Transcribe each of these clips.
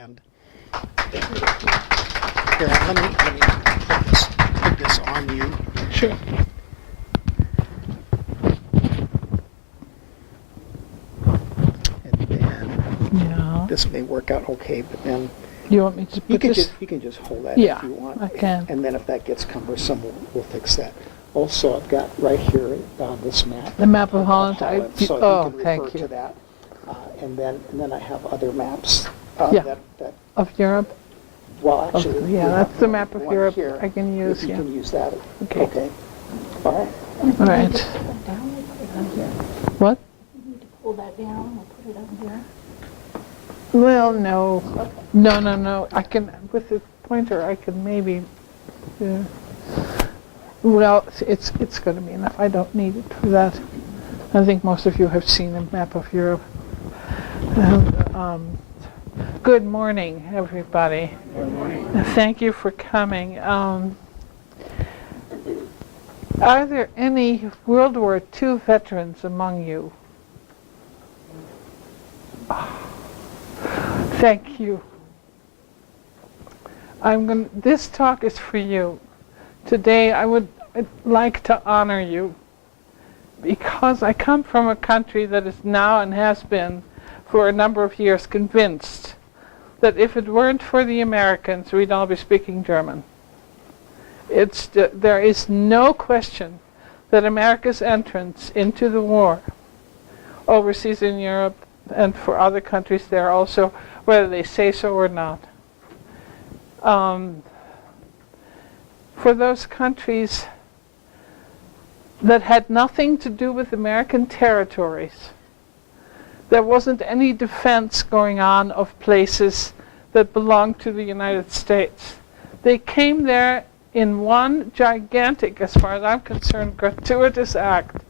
And here, let me put this on you. Sure. And then Yeah. this may work out okay, but then You want me to put this? you can just hold that Yeah, if you want. I can. And then if that gets cumbersome, we'll fix that. Also, I've got right here this map. The map of Holland. So oh, you can refer thank to you. that. And then I have other maps Yeah. that Of Europe? well, actually, we yeah, have that's the map of one Europe here. I can use, If you yeah. can use that. Okay. Okay. All right. All right. What? You need to pull that down or put it on here. Well, no. No. I can, with the pointer, I can maybe, well, it's going to be enough. I don't need it for that. I think most of you have seen a map of Europe. Good morning, everybody. Good morning. Thank you for coming. Are there any World War II veterans among you? Thank you. This talk is for you. Today I'd like to honor you because I come from a country that is now and has been for a number of years convinced that if it weren't for the Americans, we'd all be speaking German. There is no question that America's entrance into the war overseas in Europe and for other countries there also, whether they say so or not. For those countries that had nothing to do with American territories, there wasn't any defense going on of places that belonged to the United States. They came there in one gigantic, as far as I'm concerned, gratuitous act,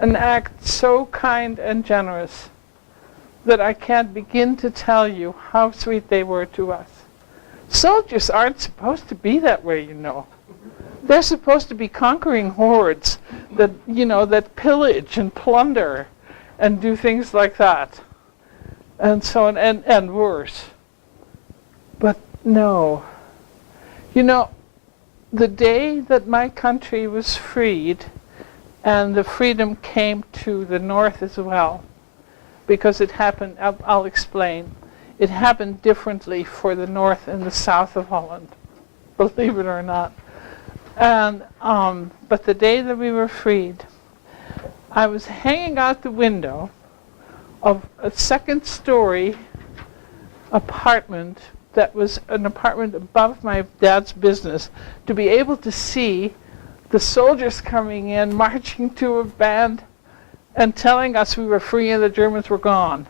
an act so kind and generous that I can't begin to tell you how sweet they were to us. Soldiers aren't supposed to be that way, you know. They're supposed to be conquering hordes that, that pillage and plunder and do things like that, and so on, and worse. But no. The day that my country was freed, and the freedom came to the North as well, because it happened, I'll explain, it happened differently for the North and the South of Holland, believe it or not. And but the day that we were freed, I was hanging out the window of a second-story apartment that was an apartment above my dad's business, to be able to see the soldiers coming in, marching to a band, and telling us we were free and the Germans were gone.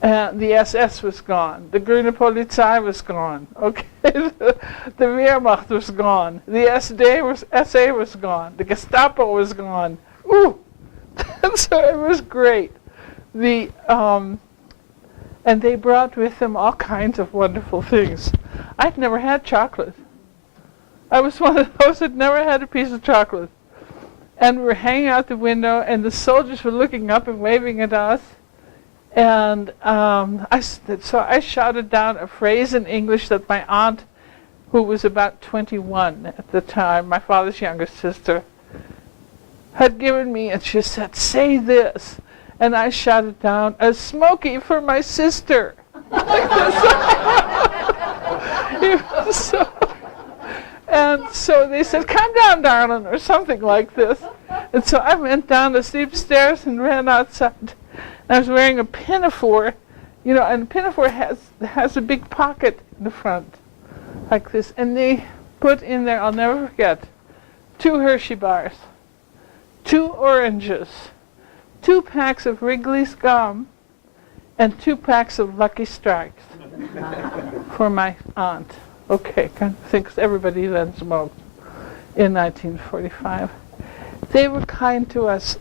And the SS was gone. The Grüne Polizei was gone. Okay, the Wehrmacht was gone. The SA was gone. The Gestapo was gone. Ooh! So it was great. And they brought with them all kinds of wonderful things. I'd never had chocolate. I was one of those that never had a piece of chocolate. And we were hanging out the window, and the soldiers were looking up and waving at us. And so I shouted down a phrase in English that my aunt, who was about 21 at the time, my father's younger sister, had given me, and she said, "Say this." And I shouted down, "A Smoky for my sister." And so they said, "Come down, darling," or something like this. And so I went down the steep stairs and ran outside. I was wearing a pinafore, and a pinafore has a big pocket in the front, like this. And they put in there, I'll never forget, 2 Hershey bars, 2 oranges, 2 packs of Wrigley's gum, and 2 packs of Lucky Strikes for my aunt. Okay, kind of thinks everybody then smoked in 1945. They were kind to us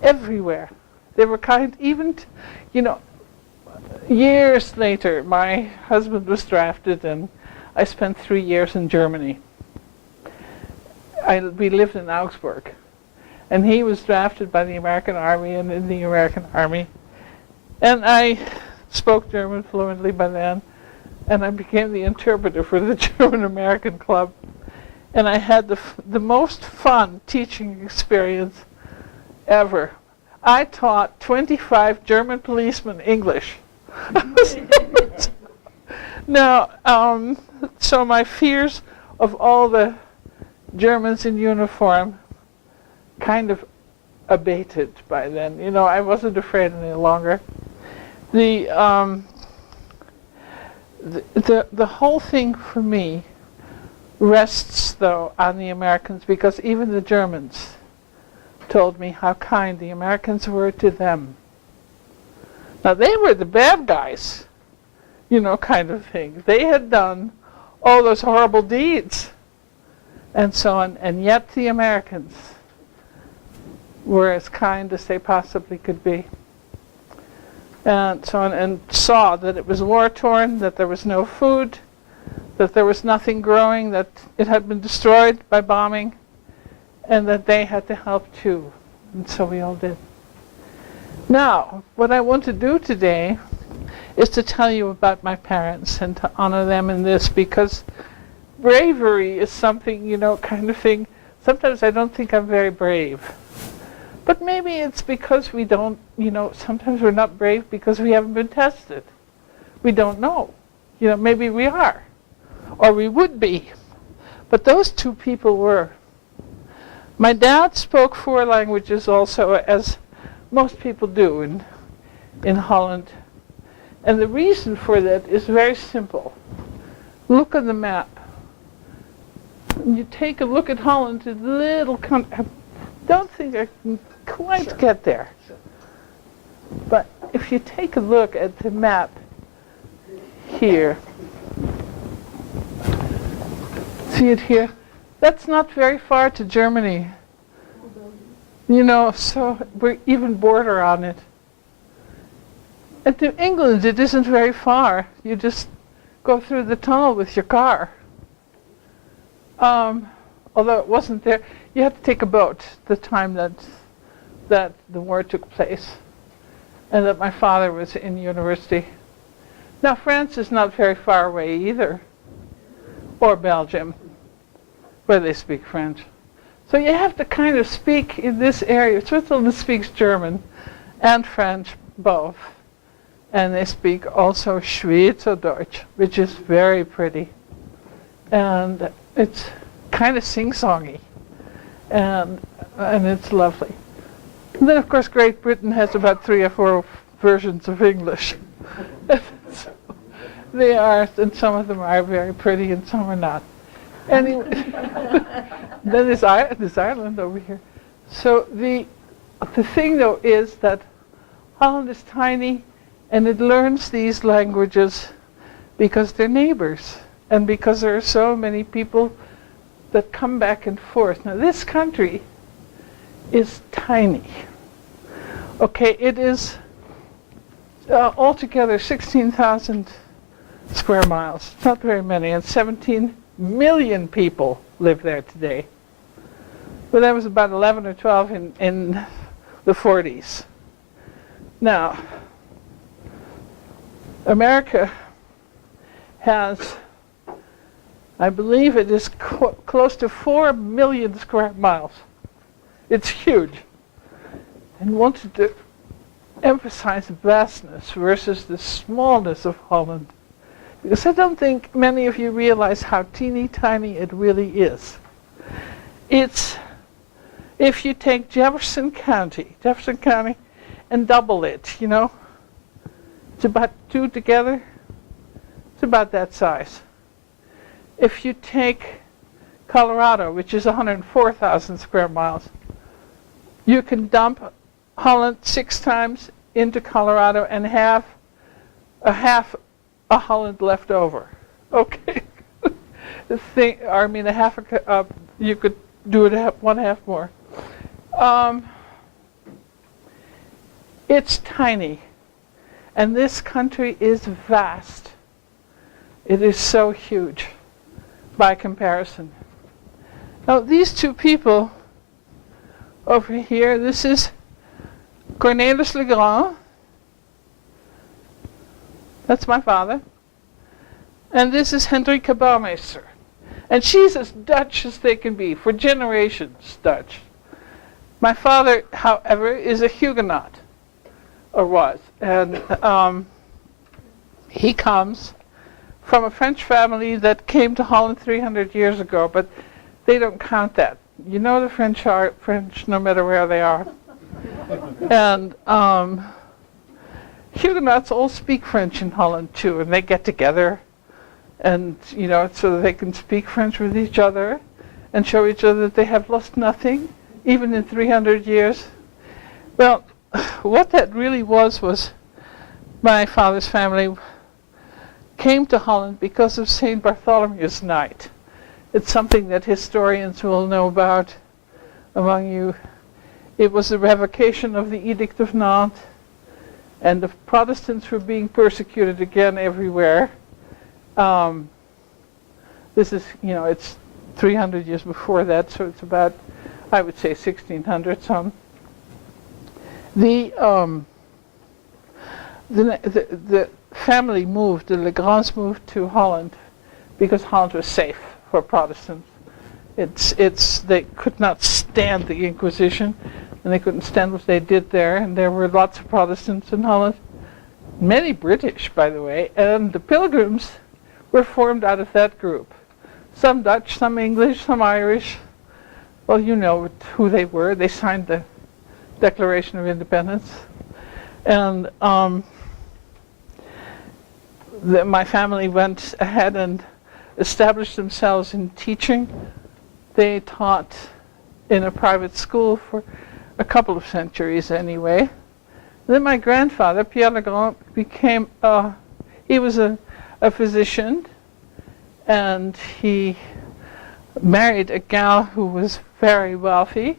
everywhere. They were kind even to, years later, my husband was drafted and I spent 3 years in Germany. We lived in Augsburg. And he was drafted by the American Army and in the American Army. And spoke German fluently by then, and I became the interpreter for the German American Club. And I had the most fun teaching experience ever. I taught 25 German policemen English. Now, so my fears of all the Germans in uniform kind of abated by then. You know, I wasn't afraid any longer. The whole thing for me rests, though, on the Americans, because even the Germans told me how kind the Americans were to them. Now, they were the bad guys, you know, kind of thing. They had done all those horrible deeds and so on, and yet the Americans were as kind as they possibly could be. And so on, and saw that it was war-torn, that there was no food, that there was nothing growing, that it had been destroyed by bombing, and that they had to help too. And so we all did. Now, what I want to do today is to tell you about my parents and to honor them in this, because bravery is something, you know, kind of thing. Sometimes I don't think I'm very brave. But maybe it's because we don't, you know, sometimes we're not brave because we haven't been tested. We don't know. You know, maybe we are. Or we would be. But those two people were. My dad spoke 4 languages also, as most people do in Holland. And the reason for that is very simple. Look on the map. When you take a look at Holland, it's a little country. I don't think I can quite get there. But if you take a look at the map here, see it here? That's not very far to Germany. You know, so we're even border on it. And to England, it isn't very far. You just go through the tunnel with your car. Although it wasn't there, you had to take a boat the time that the war took place, and that my father was in university. Now, France is not very far away either, or Belgium, where they speak French. So you have to kind of speak in this area. Switzerland speaks German and French, both. And they speak also Schweizerdeutsch, which is very pretty. And it's kind of sing-songy. And it's lovely. And then, of course, Great Britain has about 3 or 4 versions of English. So they are, and some of them are very pretty, and some are not. Anyway, then there's Ireland over here. So the thing, though, is that Holland is tiny, and it learns these languages because they're neighbors, and because there are so many people that come back and forth. Now, this country is tiny. Okay, it is altogether 16,000 square miles. It's not very many, and 17 million people live there today. But that was about 11 or 12 in the 40s. Now, America has, I believe it is close to 4 million square miles. It's huge. And wanted to emphasize vastness versus the smallness of Holland. Because I don't think many of you realize how teeny tiny it really is. It's, if you take Jefferson County, and double it, you know, it's about 2 together. It's about that size. If you take Colorado, which is 104,000 square miles, you can dump Holland 6 times into Colorado and have a Holland left over. Okay. A half you could do it 1/2 more. It's tiny. And this country is vast. It is so huge by comparison. Now, these 2 people over here, this is Cornelis LeGrand, That's my father. And this is Hendrika Baumeister. And she's as Dutch as they can be, for generations Dutch. My father, however, is a Huguenot, or was. And he comes from a French family that came to Holland 300 years ago, but they don't count that. You know the French are French no matter where they are. And Huguenots all speak French in Holland too, and they get together, and so that they can speak French with each other, and show each other that they have lost nothing, even in 300 years. Well, what that really was my father's family came to Holland because of St. Bartholomew's Night. It's something that historians will know about among you. It was the revocation of the Edict of Nantes, and the Protestants were being persecuted again everywhere. This is, it's 300 years before that, so it's about, I would say, 1600 some. The family moved, the LeGrands moved to Holland because Holland was safe for Protestants. They could not stand the Inquisition, and they couldn't stand what they did there, and there were lots of Protestants in Holland, many British, by the way, and the Pilgrims were formed out of that group. Some Dutch, some English, some Irish. Well, you know who they were. They signed the Declaration of Independence. And my family went ahead and established themselves in teaching. They taught in a private school for a couple of centuries anyway. Then my grandfather, Pierre LeGrand, became, he was a physician, and he married a gal who was very wealthy,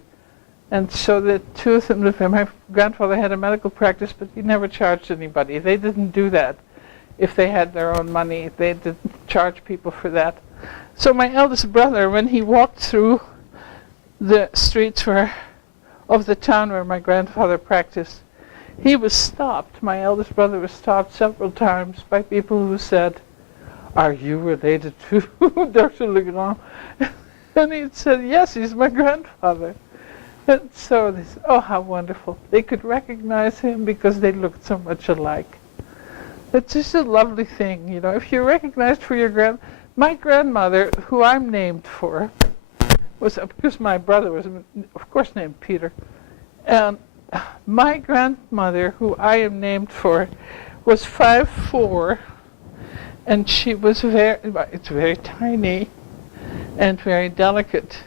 and so the two of them lived there. My grandfather had a medical practice, but he never charged anybody. They didn't do that. If they had their own money, they didn't charge people for that. So my eldest brother, when he walked through the streets of the town where my grandfather practiced, he was stopped. My eldest brother was stopped several times by people who said, "Are you related to Dr. LeGrand?" And he said, "Yes, he's my grandfather." And so they said, "Oh, how wonderful." They could recognize him because they looked so much alike. It's just a lovely thing, if you're recognized for your my grandmother, who I'm named for, was, because my brother was, of course, named Peter, and my grandmother, who I am named for, was 5'4", and she was very tiny and very delicate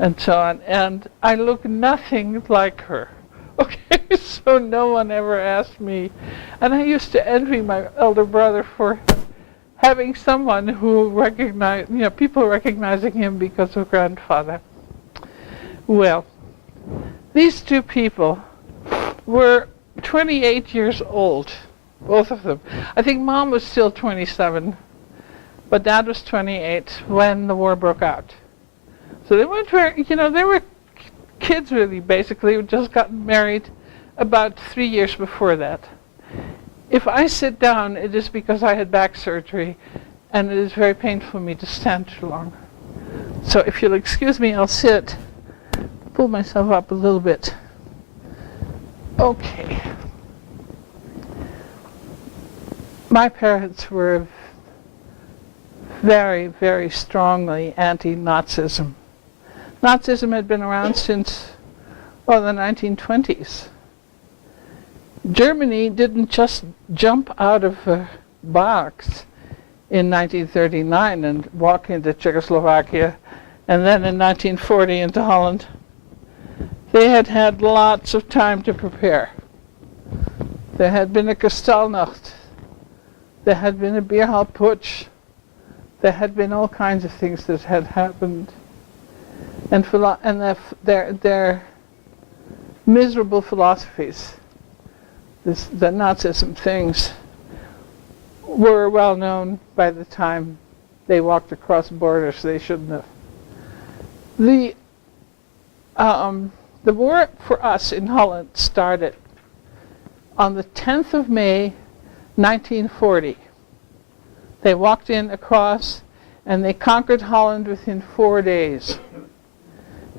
and so on, and I look nothing like her. Okay, so no one ever asked me, and I used to envy my elder brother for having someone who recognized, people recognizing him because of grandfather. Well, these two people were 28 years old, both of them. I think Mom was still 27, but Dad was 28 when the war broke out. So they weren't very, they were kids really, basically, who just gotten married about 3 years before that. If I sit down, it is because I had back surgery, and it is very painful for me to stand too long. So if you'll excuse me, I'll sit, pull myself up a little bit. Okay. My parents were very, very strongly anti-Nazism. Nazism had been around since, the 1920s. Germany didn't just jump out of a box in 1939 and walk into Czechoslovakia, and then in 1940 into Holland. They had had lots of time to prepare. There had been a Kristallnacht. There had been a beer hall putsch. There had been all kinds of things that had happened. And their miserable philosophies, the Nazism things, were well known by the time they walked across borders. They shouldn't have. The war for us in Holland started on the 10th of May, 1940. They walked in across and they conquered Holland within 4 days.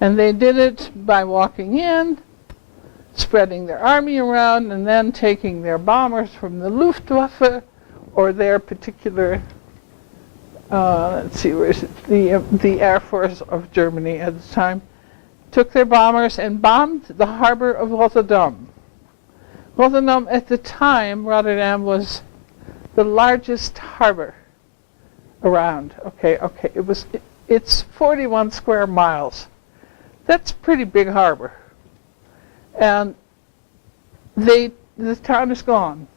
And they did it by walking in, spreading their army around, and then taking their bombers from the Luftwaffe or their particular, let's see, where is it? The Air Force of Germany at the time, took their bombers and bombed the harbor of Rotterdam. Rotterdam at the time, Rotterdam was the largest harbor around. It's 41 square miles. That's a pretty big harbor. And the town is gone.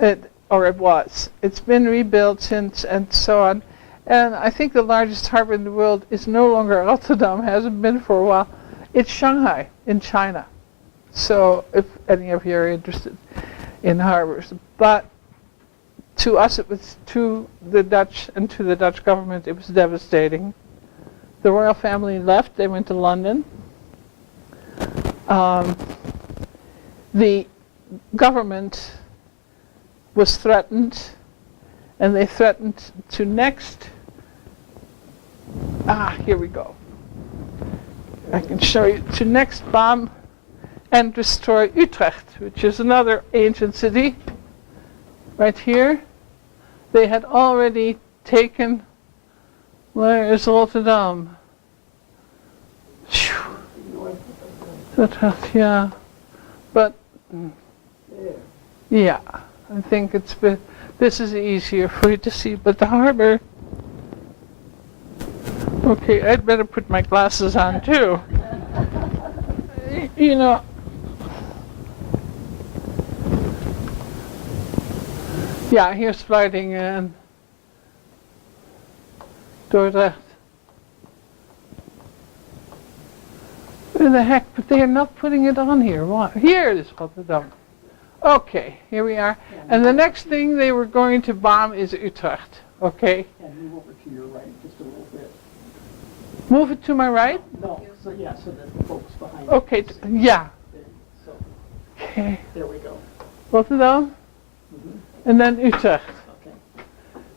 It was. It's been rebuilt since and so on. And I think the largest harbor in the world is no longer Rotterdam, hasn't been for a while. It's Shanghai in China. So if any of you are interested in harbors. But to us, it was, to the Dutch and to the Dutch government, it was devastating. The royal family left, they went to London. The government was threatened, and they threatened to next, here we go. I can show you, to next bomb and destroy Utrecht, which is another ancient city, right here. They had already taken, where is Rotterdam? Yeah, but yeah, I think it's been, this is easier for you to see, but the harbor, okay, I'd better put my glasses on too. You know, yeah, here's fighting in Dordrecht. Where the heck? But they are not putting it on here. Why? Here it is, Rotterdam. Okay, here we are. And the next thing they were going to bomb is Utrecht. Okay. And move over to your right just a little bit. Move it to my right? No, so yeah, so that the folks behind Okay, you. yeah. So, Okay. there we go. Rotterdam, and then Utrecht. Okay.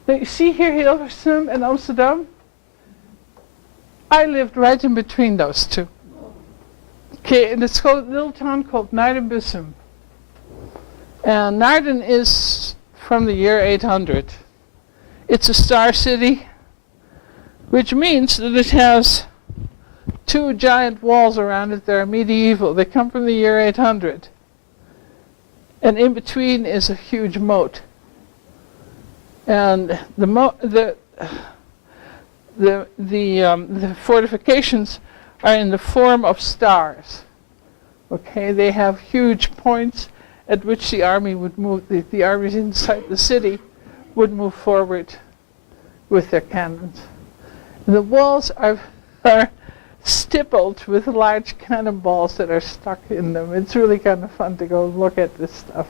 Now, you see here Hilversum and Amsterdam? I lived right in between those two. Okay, and it's called a little town called Naarden-Bussum. And Naarden is from the year 800. It's a star city, which means that it has 2 giant walls around it that are medieval. They come from the year 800. And in between is a huge moat. And the fortifications are in the form of stars. Okay, they have huge points at which the army would move, the armies inside the city would move forward with their cannons. And the walls are stippled with large cannonballs that are stuck in them. It's really kind of fun to go look at this stuff.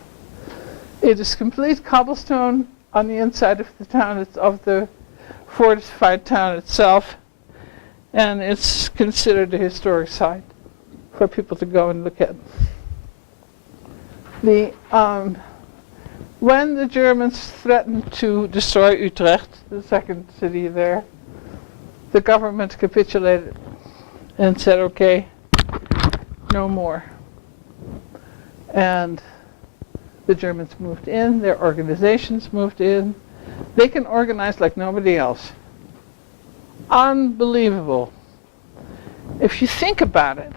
It is complete cobblestone on the inside of the town, it's of the fortified town itself, and it's considered a historic site for people to go and look at. When the Germans threatened to destroy Utrecht, the second city there, the government capitulated and said, okay, no more. And the Germans moved in, their organizations moved in. They can organize like nobody else. Unbelievable. If you think about it,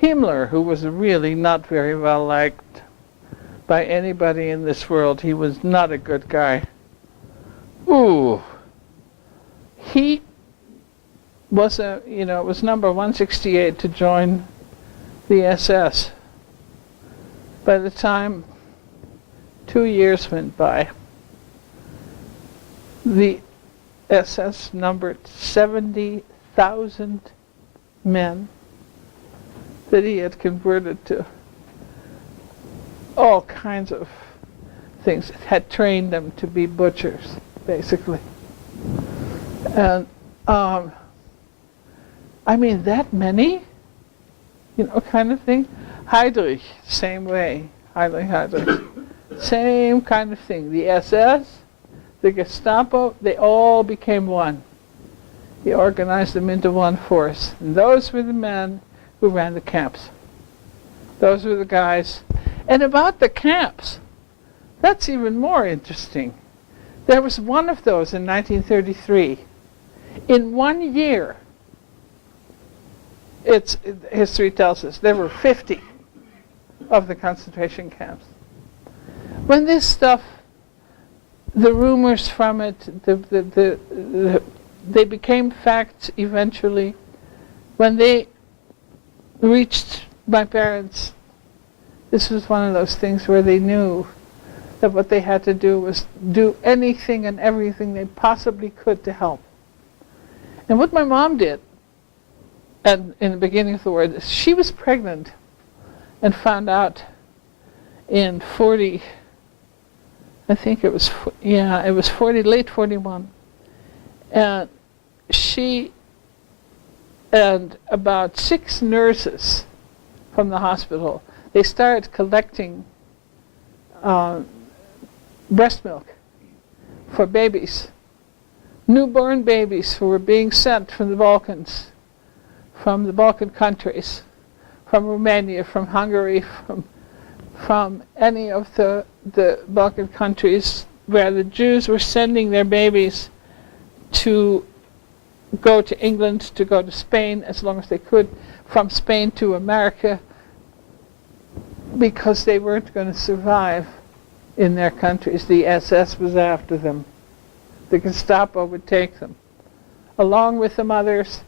Himmler, who was really not very well liked by anybody in this world, he was not a good guy. Ooh. He was was number 168 to join the SS. By the time 2 years went by, the SS numbered 70,000 men that he had converted to all kinds of things, had trained them to be butchers, basically. And I mean, that many, kind of thing. Heydrich, same way. Heydrich, Same kind of thing. The SS, the Gestapo, they all became one. He organized them into one force. And those were the men who ran the camps. Those were the guys. And about the camps, that's even more interesting. There was one of those in 1933. In 1 year, history tells us, there were 50 of the concentration camps. When this stuff, the rumors from it, they became facts eventually. When they reached my parents, this was one of those things where they knew that what they had to do was do anything and everything they possibly could to help. And what my mom did, and in the beginning of the war, she was pregnant and found out in 40, I think it was, it was 40, late 41. And she and about 6 nurses from the hospital, they started collecting breast milk for babies, newborn babies who were being sent from the Balkans, from the Balkan countries, from Romania, from Hungary, from any of the Balkan countries where the Jews were sending their babies to go to England, to go to Spain as long as they could, from Spain to America, because they weren't going to survive in their countries. The SS was after them. The Gestapo would take them, along with the mothers,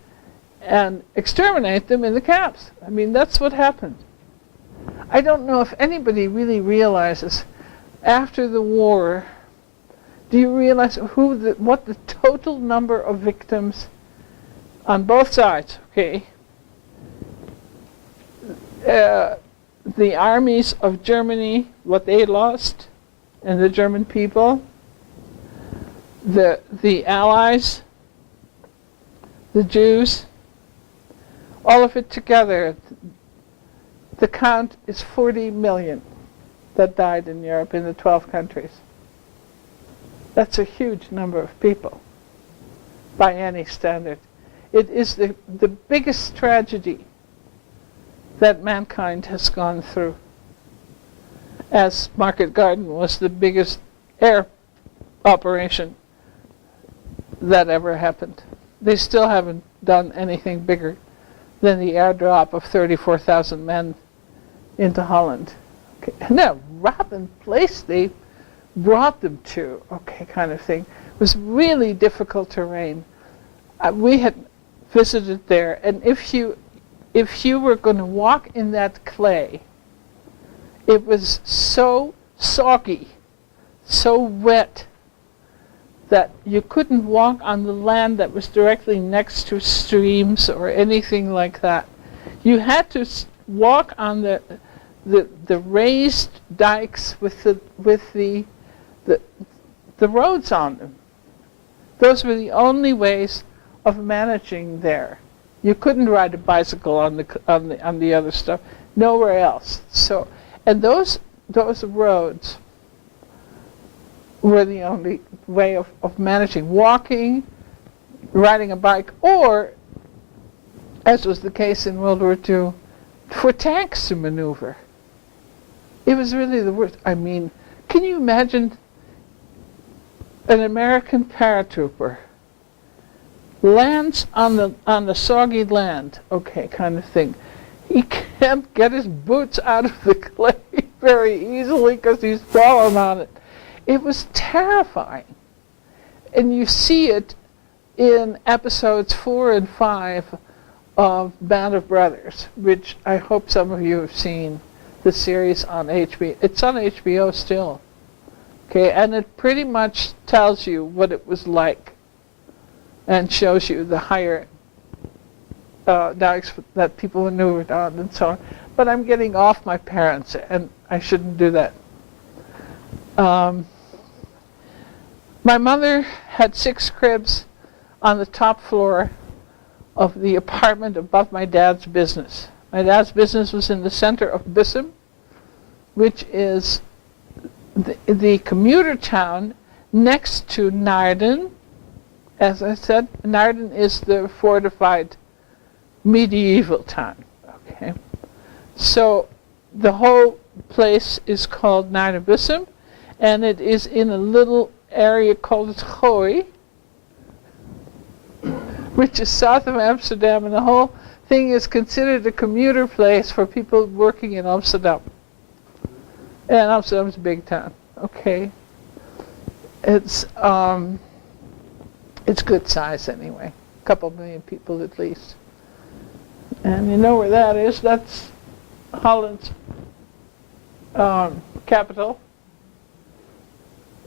and exterminate them in the camps. I mean, that's what happened. I don't know if anybody really realizes, after the war, do you realize what the total number of victims on both sides, okay? The armies of Germany, what they lost, and the German people, the Allies, the Jews, all of it together, the count is 40 million that died in Europe in the 12 countries. That's a huge number of people by any standard. It is the biggest tragedy that mankind has gone through, as Market Garden was the biggest air operation that ever happened. They still haven't done anything bigger than the airdrop of 34,000 men into Holland. Okay. And that rotten place they brought them to, okay, kind of thing. It was really difficult terrain. We had visited there, and if you were going to walk in that clay, it was so soggy, so wet, that you couldn't walk on the land that was directly next to streams or anything like that. You had to walk on the raised dikes with the roads on them. Those were the only ways of managing there. You couldn't ride a bicycle on the other stuff, nowhere else. So, and those roads were the only way of managing. Walking, riding a bike, or, as was the case in World War II, for tanks to maneuver. It was really the worst. I mean, can you imagine an American paratrooper lands on the soggy land, okay, kind of thing. He can't get his boots out of the clay very easily because he's fallen on it. It was terrifying. And you see it in episodes 4 and 5 of Band of Brothers, which I hope some of you have seen, the series on HBO. It's on HBO still. Okay, and it pretty much tells you what it was like and shows you the higher dikes that people maneuvered on and so on. But I'm getting off my parents, and I shouldn't do that. My mother had 6 cribs on the top floor of the apartment above my dad's business. My dad's business was in the center of Bissum, which is the commuter town next to Naarden. As I said, Naarden is the fortified medieval town. Okay, so the whole place is called Naardenbussum, and it is in a little area called het Gooi, which is south of Amsterdam, and the whole thing is considered a commuter place for people working in Amsterdam. And Amsterdam's a big town. Okay, it's good size anyway, a couple million people at least. And you know where that is? That's Holland's capital.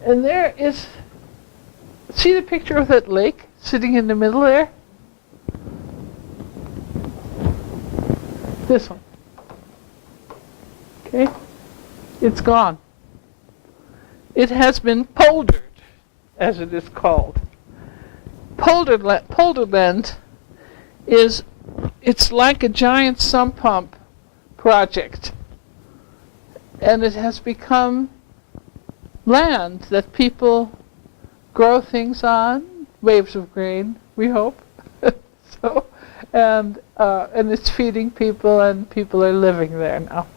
And there is, see the picture of that lake sitting in the middle there? This one. Okay? It's gone. It has been poldered, as it is called. Polderland is, it's like a giant sump pump project. And it has become land that people grow things on, waves of grain, we hope. So, and it's feeding people, and people are living there now.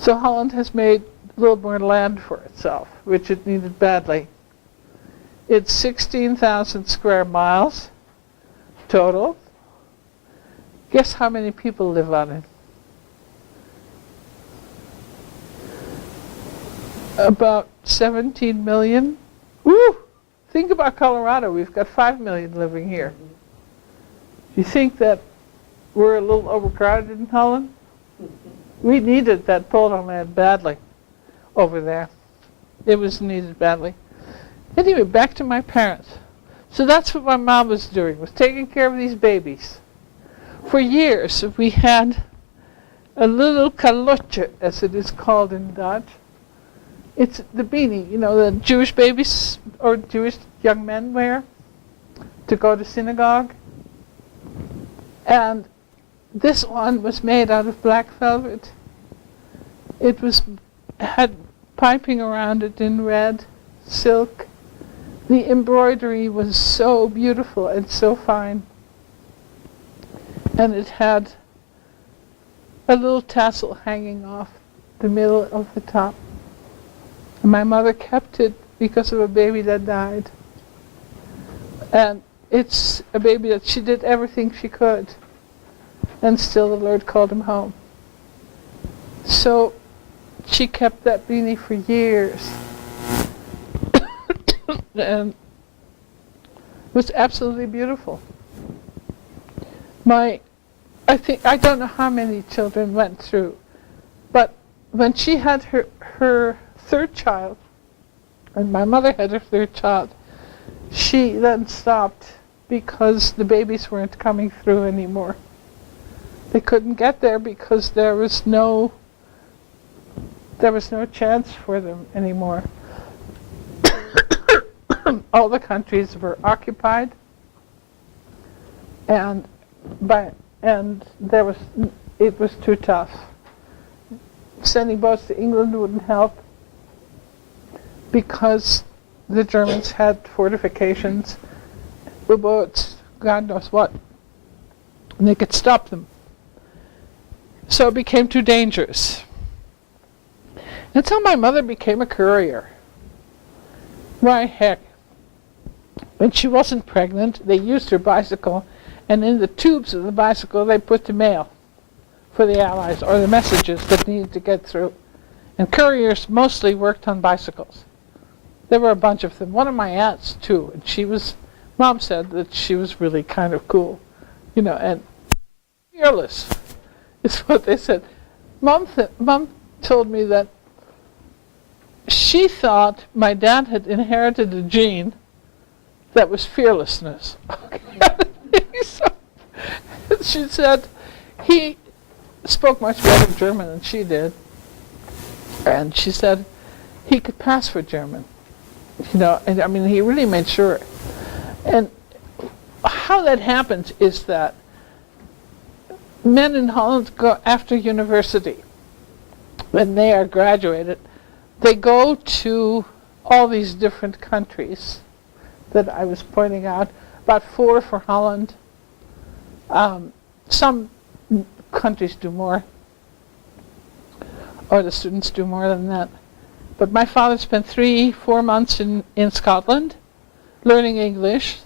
So Holland has made a little more land for itself, which it needed badly. It's 16,000 square miles total. Guess how many people live on it? About 17 million. Woo! Think about Colorado. We've got 5 million living here. Do you think that we're a little overcrowded in Holland? We needed that polder land badly over there. It was needed badly. Anyway, back to my parents. So that's what my mom was doing, was taking care of these babies. For years, we had a little kalotje, as it is called in Dutch. It's the beanie, you know, the Jewish babies or Jewish young men wear to go to synagogue. And this one was made out of black velvet. It had piping around it in red silk. The embroidery was so beautiful and so fine. And it had a little tassel hanging off the middle of the top. And my mother kept it because of a baby that died. And it's a baby that she did everything she could. And still the Lord called him home. So she kept that beanie for years. And it was absolutely beautiful. I don't know how many children went through, but when she had her third child, and my mother had her third child, she then stopped because the babies weren't coming through anymore. They couldn't get there because there was no chance for them anymore. All the countries were occupied, and it was too tough. Sending boats to England wouldn't help because the Germans had fortifications, U-boats, God knows what, and they could stop them. So it became too dangerous. And so my mother became a courier. Why, heck, when she wasn't pregnant, they used her bicycle, and in the tubes of the bicycle they put the mail for the Allies, or the messages that needed to get through. And couriers mostly worked on bicycles. There were a bunch of them. One of my aunts, too, and Mom said that she was really kind of cool, you know, and fearless is what they said. Mom told me that she thought my dad had inherited a gene that was fearlessness. So, she said he spoke much better German than she did. And she said he could pass for German. You know, and I mean, he really made sure. And how that happens is that men in Holland go after university. When they are graduated, they go to all these different countries that I was pointing out, about 4 for Holland. Some countries do more, or the students do more than that. But my father spent 3-4 months in Scotland learning English.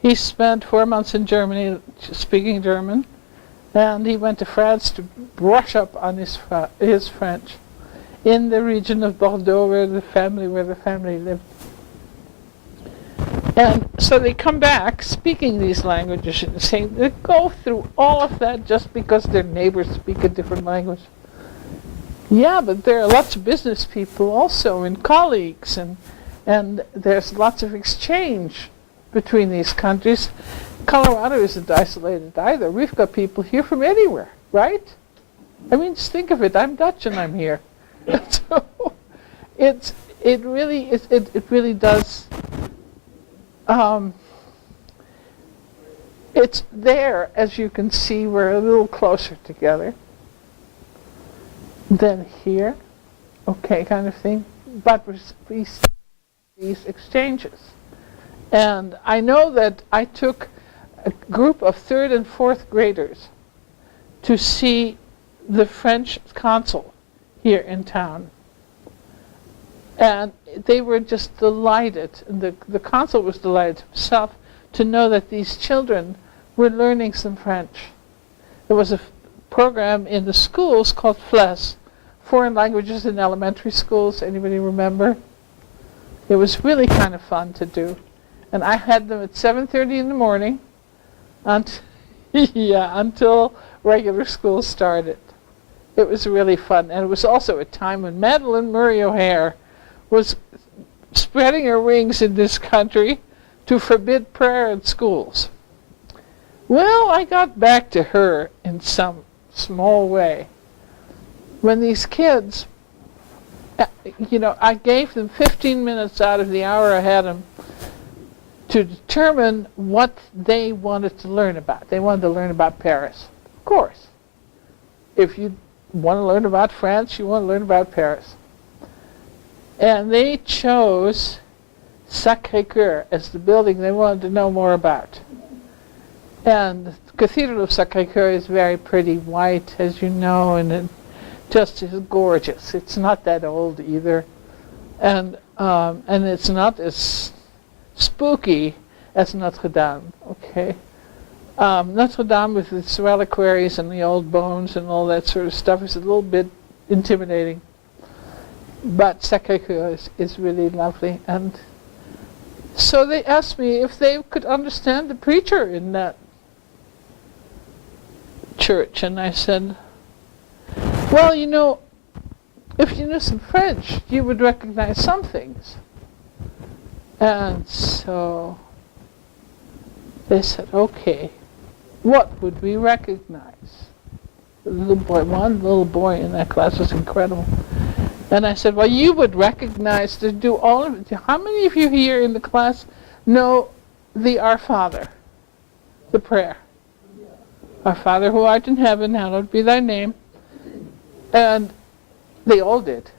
He spent 4 months in Germany speaking German, and he went to France to brush up on his French in the region of Bordeaux where the family lived. And so they come back speaking these languages and saying they go through all of that just because their neighbors speak a different language. Yeah, but there are lots of business people also and colleagues, and there's lots of exchange between these countries. Colorado isn't isolated either. We've got people here from anywhere, right? I mean, just think of it. I'm Dutch and I'm here. So it really does. It's there, as you can see. We're a little closer together than here, okay, kind of thing. But we see these exchanges, and I know that I took a group of 3rd and 4th graders to see the French consul here in town. And they were just delighted, and the consul was delighted himself to know that these children were learning some French. There was a program in the schools called FLES, Foreign Languages in Elementary Schools. Anybody remember? It was really kind of fun to do. And I had them at 7:30 in the morning until regular school started. It was really fun. And it was also a time when Madeleine Murray O'Hair was spreading her wings in this country to forbid prayer in schools. Well, I got back to her in some small way. When these kids, I gave them 15 minutes out of the hour I had them to determine what they wanted to learn about. They wanted to learn about Paris, of course. If you want to learn about France, you want to learn about Paris. And they chose Sacré-Cœur as the building they wanted to know more about. And the Cathedral of Sacré-Cœur is very pretty, white, as you know, and it just is gorgeous. It's not that old either. And it's not as spooky as Notre Dame, okay? Notre Dame with its reliquaries and the old bones and all that sort of stuff is a little bit intimidating. But Sacré-Cœur is really lovely. And so they asked me if they could understand the preacher in that church. And I said, well, if you knew some French, you would recognize some things. And so they said, okay, what would we recognize? One little boy in that class was incredible. And I said, well, you would recognize to do all of it. How many of you here in the class know the Our Father, the prayer? Our Father who art in heaven, hallowed be thy name. And they all did.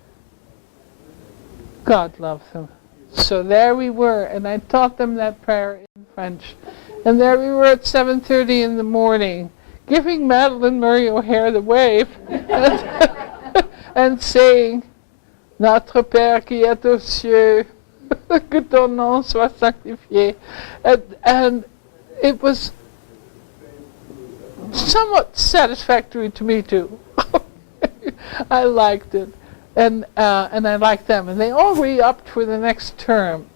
God loves them. So there we were, and I taught them that prayer in French. And there we were at 7:30 in the morning, giving Madeleine Murray O'Hair the wave and saying, Notre Père qui est aux cieux, que ton nom soit sanctifié. And it was somewhat satisfactory to me too. I liked it, and I liked them, and they all re-upped for the next term,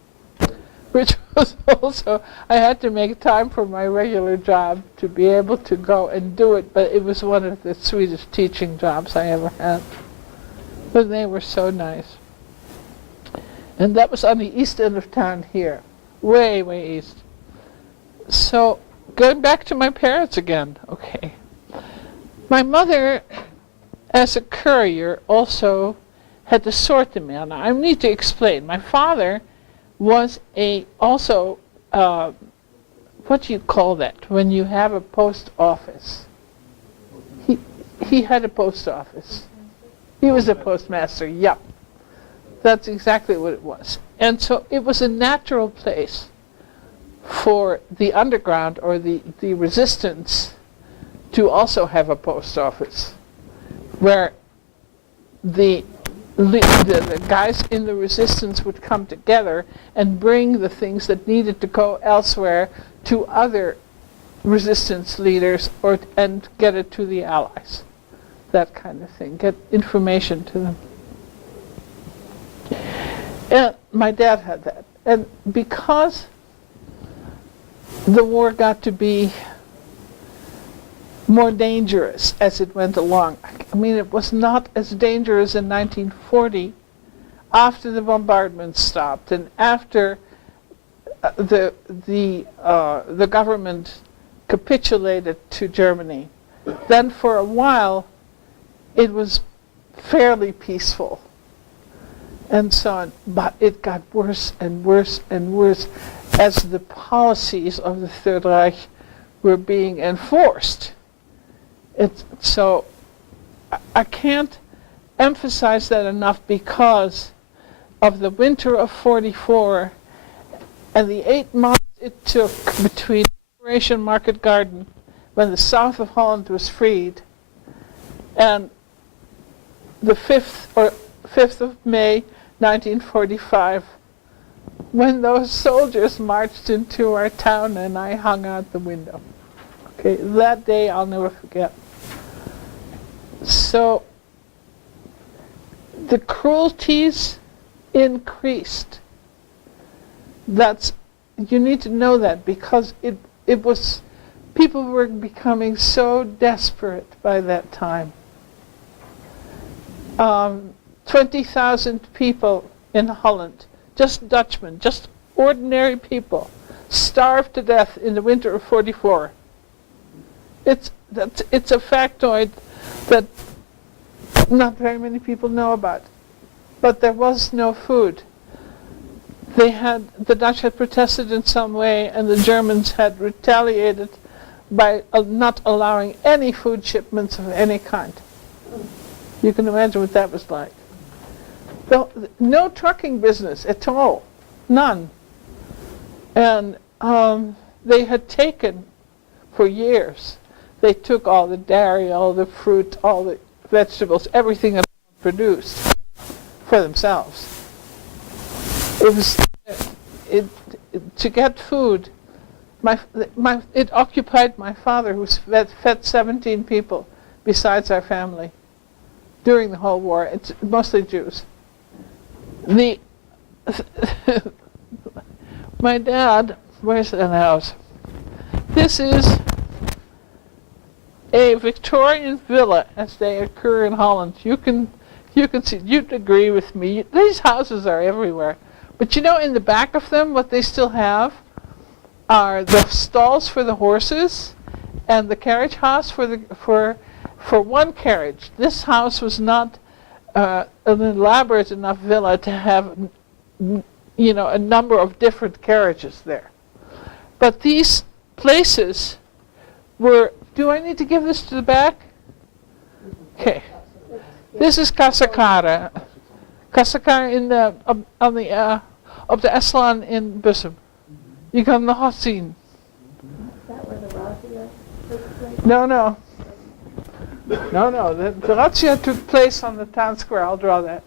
which was also, I had to make time for my regular job to be able to go and do it, but it was one of the sweetest teaching jobs I ever had. But they were so nice. And that was on the east end of town here, way, way east. So, going back to my parents again, okay. My mother, as a courier, also had to sort the mail. Now, I need to explain. My father was what do you call that when you have a post office? He had a post office. He was a postmaster, yep. That's exactly what it was. And so it was a natural place for the underground or the resistance to also have a post office where the guys in the resistance would come together and bring the things that needed to go elsewhere to other resistance leaders and get it to the Allies. That kind of thing. Get information to them. And my dad had that. And because the war got to be more dangerous as it went along. I mean, it was not as dangerous in 1940 after the bombardment stopped and after the government capitulated to Germany. Then for a while, it was fairly peaceful and so on. But it got worse and worse and worse as the policies of the Third Reich were being enforced. So I can't emphasize that enough because of the winter of 44 and the 8 months it took between Operation Market Garden, when the south of Holland was freed, and the 5th of May 1945, when those soldiers marched into our town and I hung out the window. Okay, that day I'll never forget. So the cruelties increased. You need to know that because it was, people were becoming so desperate by that time. 20,000 people in Holland, just Dutchmen, just ordinary people, starved to death in the winter of 44. It's a factoid that not very many people know about. But there was no food. The Dutch had protested in some way, and the Germans had retaliated by not allowing any food shipments of any kind. You can imagine what that was like. No trucking business at all, none. And they had taken, for years, they took all the dairy, all the fruit, all the vegetables, everything that they produced for themselves. It was to get food. It occupied my father, who fed 17 people besides our family during the whole war. It's mostly Jews. My dad, where's the house? This is a Victorian villa as they occur in Holland. You can see, you'd agree with me, these houses are everywhere. But you know, in the back of them, what they still have are the stalls for the horses and the carriage house for one carriage. This house was not an elaborate enough villa to have, a number of different carriages there. But these places were, do I need to give this to the back? Okay. This is Kasakara. Kasakara in the, op de Eslaan in Bussum. Je kan nog wat zien. Is that where the razzia took place? No. The razzia took place on the town square. I'll draw that.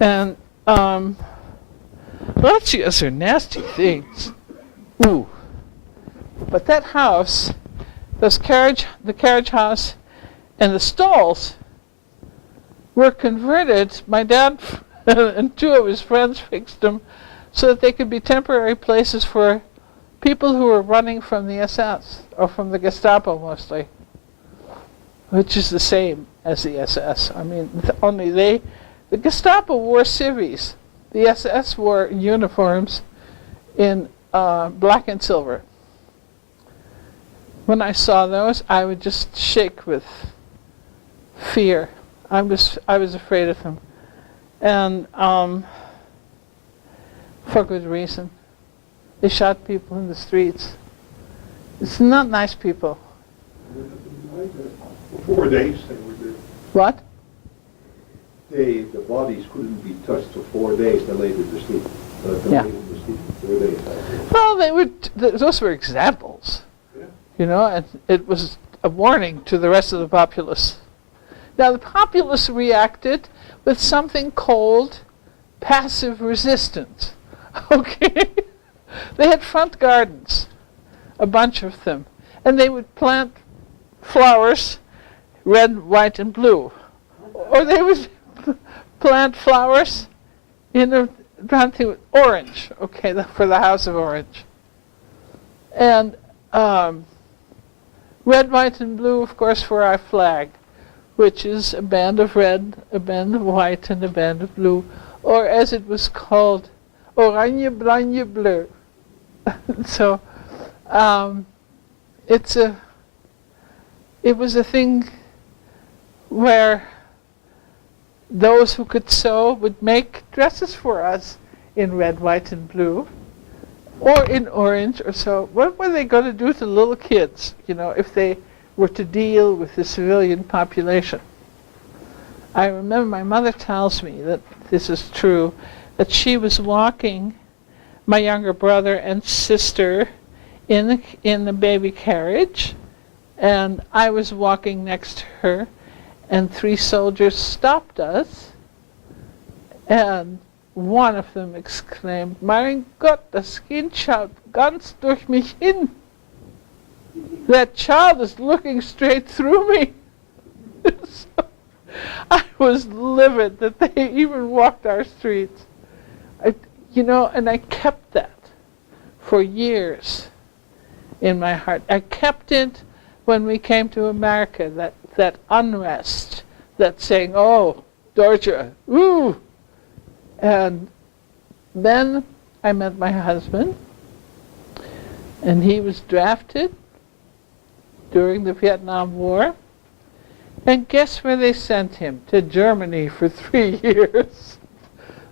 And razzias are nasty things. Ooh. But that house, the carriage house, and the stalls were converted. My dad and 2 of his friends fixed them so that they could be temporary places for people who were running from the SS, or from the Gestapo mostly, which is the same as the SS. I mean, the Gestapo wore civvies. The SS wore uniforms in black and silver. When I saw those, I would just shake with fear. I was afraid of them, and for good reason. They shot people in the streets. It's not nice people. For 4 days they were there. What? day, the bodies couldn't be touched for 4 days. They laid it to sleep. They Yeah. laid it to sleep for 4 days. Well, they would. Those were examples, Yeah. you know, and it was a warning to the rest of the populace. Now, the populace reacted with something called passive resistance. Okay, they had front gardens, a bunch of them, and they would plant flowers, red, white, and blue, or they would plant flowers in a round thing with orange. Okay, for the House of Orange, and red, white, and blue, of course, for our flag, which is a band of red, a band of white, and a band of blue, or as it was called, oranje, blanje, bleu. So it was a thing where those who could sew would make dresses for us in red, white, and blue, or in orange or so. What were they going to do to the little kids, you know, if they were to deal with the civilian population? I remember my mother tells me that this is true, that she was walking my younger brother and sister in the baby carriage, and I was walking next to her, and 3 soldiers stopped us, and one of them exclaimed, "Mein Gott, das Kind schaut ganz durch mich hin. That child is looking straight through me." So I was livid that they even walked our streets. And I kept that for years in my heart. I kept it when we came to America, that unrest, that saying, "Oh, Georgia, ooh." And then I met my husband, and he was drafted during the Vietnam War. And guess where they sent him? To Germany for 3 years.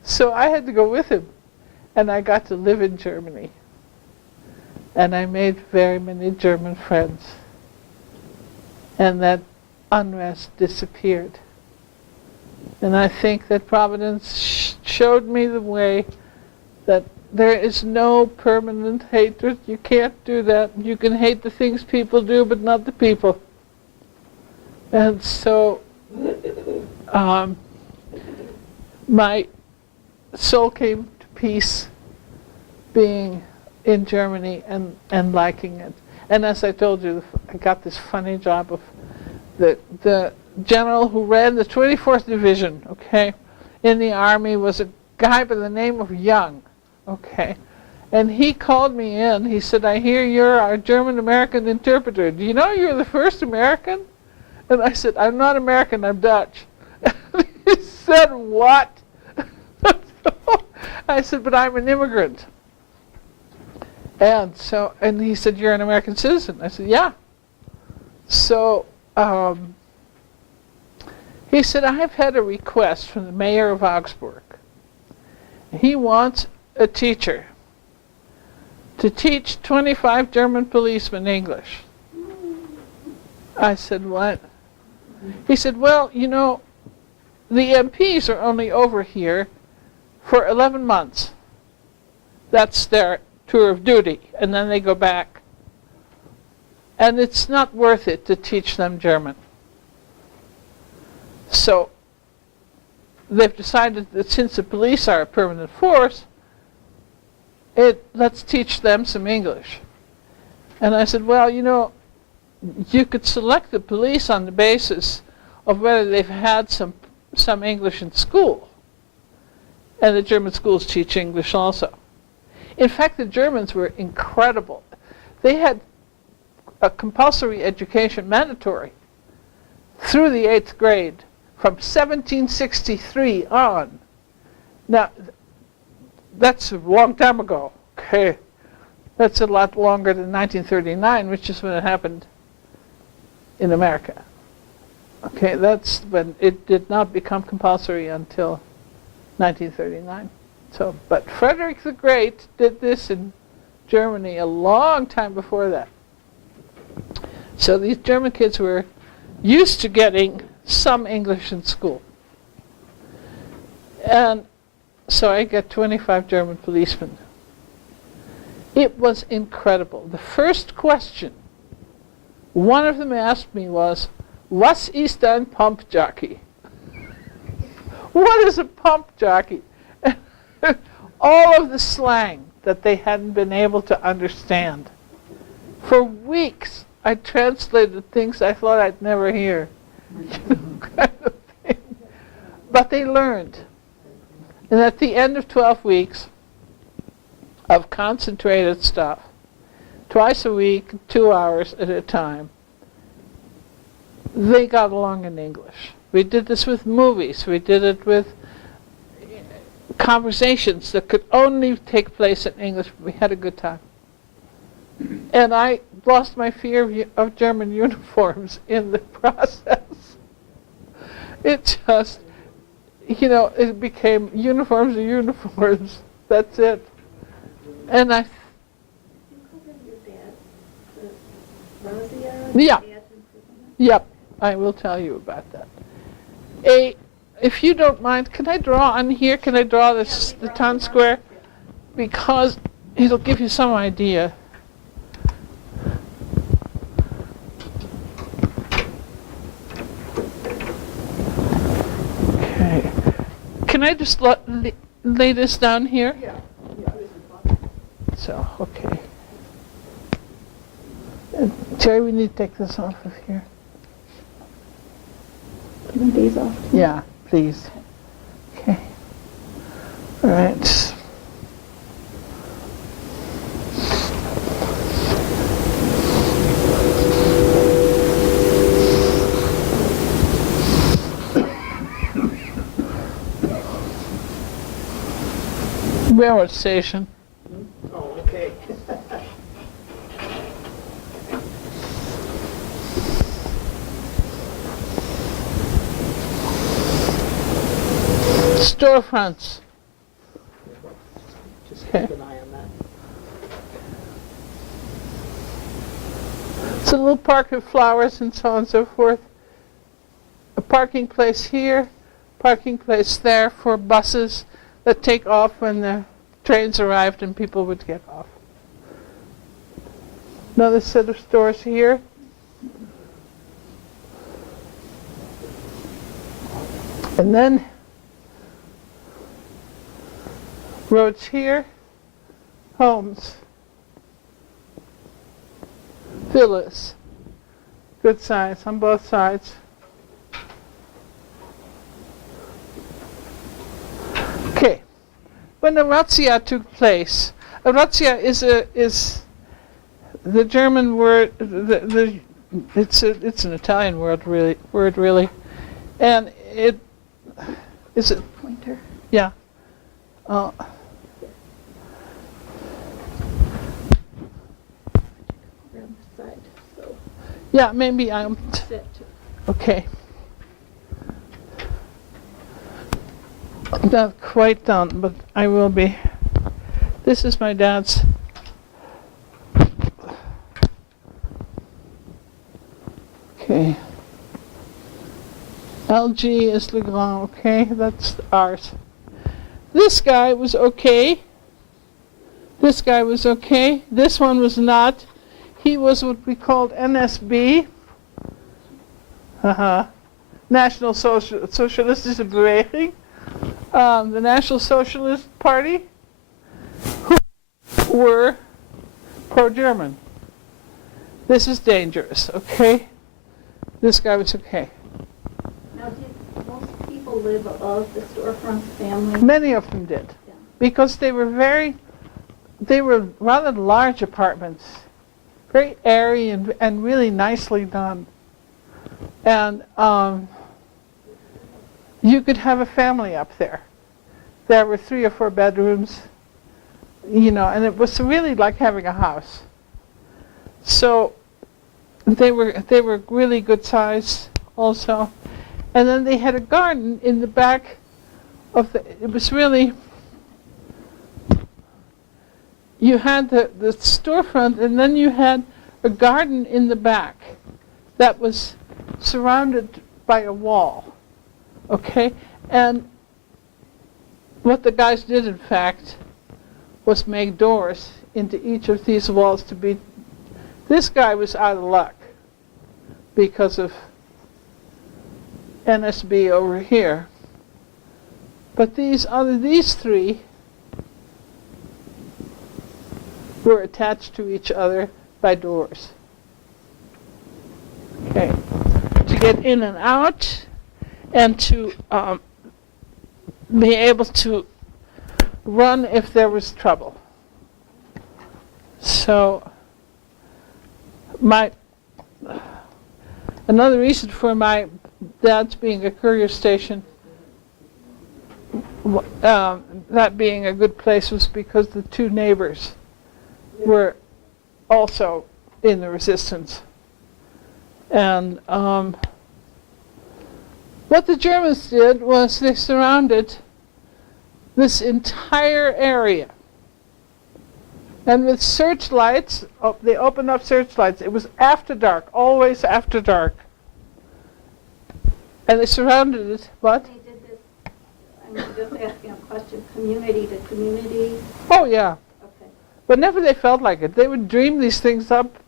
So I had to go with him, and I got to live in Germany. And I made very many German friends. And that unrest disappeared. And I think that Providence showed me the way that there is no permanent hatred. You can't do that. You can hate the things people do, but not the people. And so my soul came to peace being in Germany and liking it. And as I told you, I got this funny job of the general who ran the 24th Division, okay, in the Army was a guy by the name of Young, okay. And he called me in. He said, "I hear you're our German-American interpreter. Do you know you're the first American?" And I said, "I'm not American, I'm Dutch." He said, "What?" I said, "But I'm an immigrant." And he said, "You're an American citizen." I said, "Yeah." So he said, "I've had a request from the mayor of Augsburg. He wants a teacher to teach 25 German policemen English." I said, "What?" He said, "Well, you know, the MPs are only over here for 11 months. That's their tour of duty, and then they go back. And it's not worth it to teach them German. So they've decided that since the police are a permanent force, let's teach them some English." And I said, "Well, you know, you could select the police on the basis of whether they've had some English in school. And the German schools teach English also." In fact, the Germans were incredible. They had a compulsory education, mandatory, through the 8th grade, from 1763 on. Now, that's a long time ago, okay? That's a lot longer than 1939, which is when it happened in America. Okay, that's when it did not become compulsory until 1939. So, but Frederick the Great did this in Germany a long time before that. So these German kids were used to getting some English in school. And so I got 25 German policemen. It was incredible. The first question one of them asked me was, "Was ist ein Pumpjockey?" What is a pump jockey? All of the slang that they hadn't been able to understand. For weeks, I translated things I thought I'd never hear. Kind of thing. But they learned. And at the end of 12 weeks of concentrated stuff, twice a week, 2 hours at a time, they got along in English. We did this with movies. We did it with conversations that could only take place in English. We had a good time. And I lost my fear of German uniforms in the process. It just, it became uniforms are uniforms. That's it. And I... You covered your dad, the razzia? Yeah. Dad's imprisonment? Yep, I will tell you about that. If you don't mind, can I draw on here? Can I draw this, the town square? Because it'll give you some idea. Okay. Can I just lay this down here? Yeah, this is fine. So, okay. Jerry, we need to take this off of here. Even these off. Yeah, please. Okay. All right. Railroad station. Oh, okay. Storefronts. Just keep an eye on that. It's a little park with flowers and so on and so forth. A parking place here, parking place there for buses that take off when the trains arrived and people would get off. Another set of stores here. And then roads here, homes, villas, good size on both sides. Okay, when the razzia took place, a razzia is the German word. It's an Italian word really, and it is it. Pointer. Yeah. Around the side, so Yeah, maybe I'm. sit. Okay. I'm not quite done, but I will be. This is my dad's. Okay. LG is LeGrand, okay? That's ours. This guy was okay. This guy was okay. This one was not. He was what we called NSB. National Socialistische Beweging. The National Socialist Party, who were pro-German. This is dangerous, okay? This guy was okay. Now, did most people live above the storefront family? Many of them did, Yeah. because they were rather large apartments, very airy and really nicely done. And you could have a family up there. There were 3 or 4 bedrooms, and it was really like having a house. So they were really good size also. And then they had a garden in the back of it was really, you had the storefront, and then you had a garden in the back that was surrounded by a wall, okay? And what the guys did, in fact, was make doors into each of these walls to be. This guy was out of luck because of NSB over here. But these three were attached to each other by doors. Okay, to get in and out, and to be able to run if there was trouble. So another reason for my dad's being a courier station, that being a good place, was because the two neighbors were also in the resistance. And what the Germans did was they surrounded this entire area. And with searchlights, they opened up searchlights. It was after dark, always after dark. And they surrounded it, what? They did this, I'm just asking a question, community to community? Oh, yeah. Okay. Whenever they felt like it, they would dream these things up,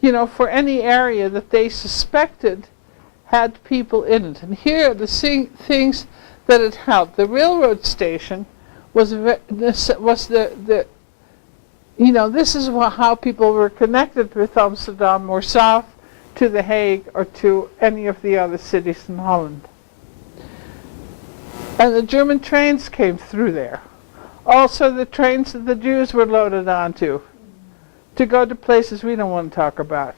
you know, for any area that they suspected had people in it. And here are the things that it held. The railroad station was the you know, this is how people were connected with Amsterdam or south to The Hague or to any of the other cities in Holland. And the German trains came through there. Also the trains that the Jews were loaded onto to go to places we don't want to talk about.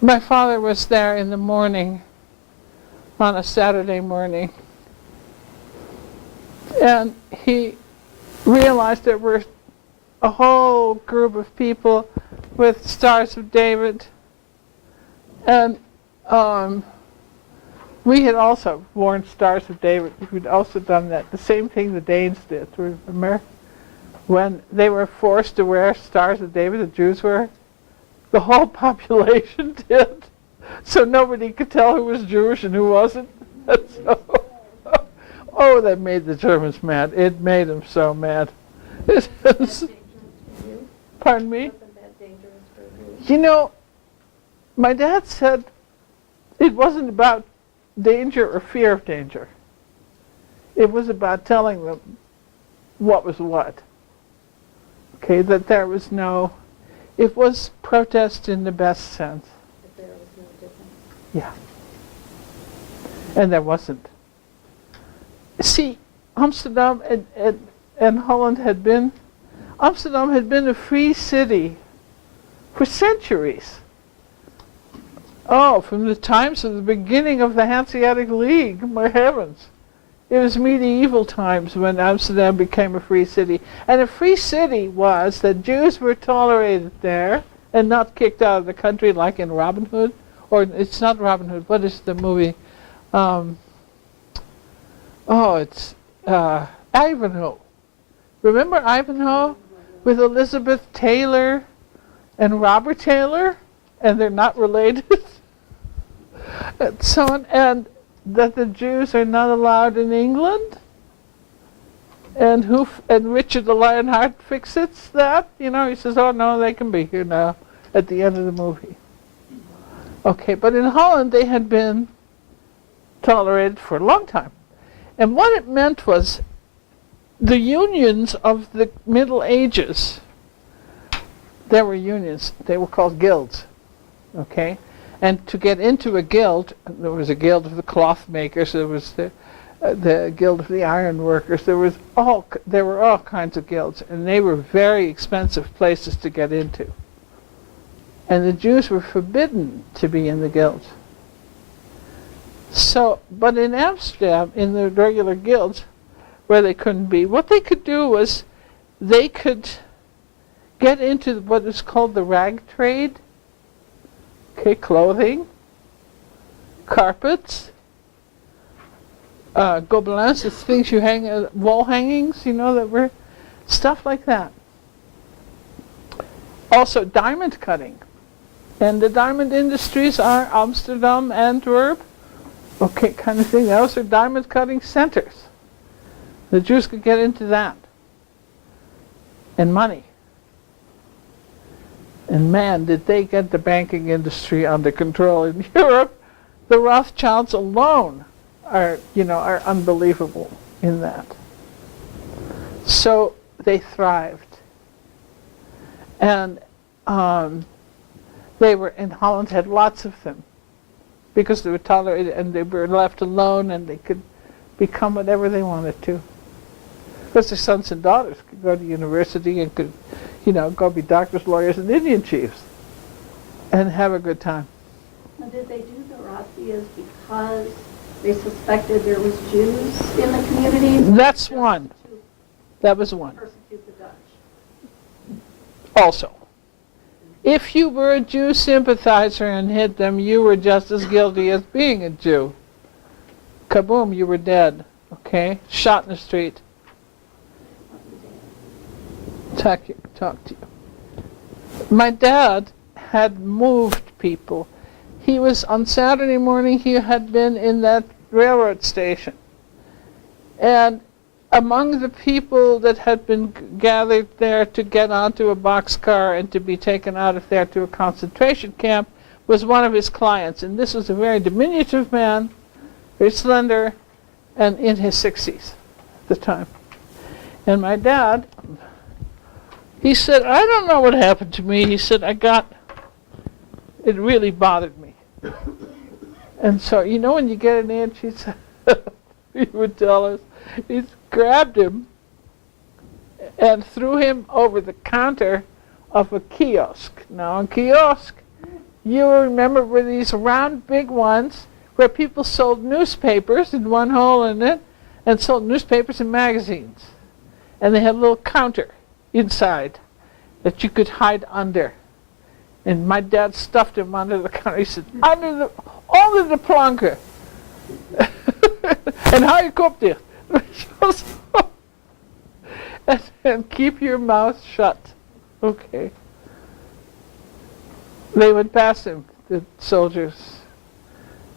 My father was there in the morning, on a Saturday morning, and he realized there were a whole group of people with Stars of David, and we had also worn Stars of David. We'd also done that. The same thing the Danes did. Remember when they were forced to wear Stars of David, the Jews were? The whole population did. So nobody could tell who was Jewish and who wasn't. So, oh, that made the Germans mad. It made them so mad. Was that dangerous for you? Pardon me? Wasn't that dangerous for you? You know, my dad said it wasn't about danger or fear of danger. It was about telling them what was what. Okay, that there was no, it was protest in the best sense. That there was no difference? Yeah. And there wasn't. See, Amsterdam and Holland Amsterdam had been a free city for centuries. Oh, from the times of the beginning of the Hanseatic League, my heavens. It was medieval times when Amsterdam became a free city. And a free city was that Jews were tolerated there and not kicked out of the country like in Robin Hood. Or it's not Robin Hood, what is the movie? It's Ivanhoe. Remember Ivanhoe? With Elizabeth Taylor and Robert Taylor? And they're not related. And so on, and that the Jews are not allowed in England, and Richard the Lionheart fixes that. You know, he says, "Oh no, they can be here now." At the end of the movie. Okay, but in Holland they had been tolerated for a long time, and what it meant was the unions of the Middle Ages. There were unions. They were called guilds. Okay. And to get into a guild, there was a guild of the cloth makers, there was the guild of the iron workers, there were all kinds of guilds, and they were very expensive places to get into. And the Jews were forbidden to be in the guilds. So, but in Amsterdam, in the regular guilds, where they couldn't be, what they could do was they could get into what is called the rag trade. Okay, clothing, carpets, gobelins, it's things you hang, wall hangings, you know, that were stuff like that. Also diamond cutting. And the diamond industries are Amsterdam, Antwerp, okay, kind of thing. Those are diamond cutting centers. The Jews could get into that. And money. And man, did they get the banking industry under control in Europe. The Rothschilds alone are unbelievable in that. So they thrived. And they were in Holland, had lots of them because they were tolerated and they were left alone and they could become whatever they wanted to. Because their sons and daughters could go to university and could, go be doctors, lawyers, and Indian chiefs and have a good time. Now, did they do the razzias because they suspected there was Jews in the community? That's one. That was one. Persecute the Dutch. Also, if you were a Jew sympathizer and hid them, you were just as guilty as being a Jew. Kaboom, you were dead. Okay? Shot in the street. Talk to you. My dad had moved people. He was, on Saturday morning, he had been in that railroad station. And among the people that had been gathered there to get onto a boxcar and to be taken out of there to a concentration camp was one of his clients. And this was a very diminutive man, very slender, and in his 60s at the time. And my dad, he said, I don't know what happened to me. He said, it really bothered me. And so, when you get an itch, he said, he would tell us, he grabbed him and threw him over the counter of a kiosk. Now, a kiosk, you remember, were these round big ones where people sold newspapers in one hole in it and sold newspapers and magazines. And they had a little counter inside that you could hide under. And my dad stuffed him under the counter. He said, under the planken. And how you cooked it? And keep your mouth shut. Okay. They would pass him, the soldiers.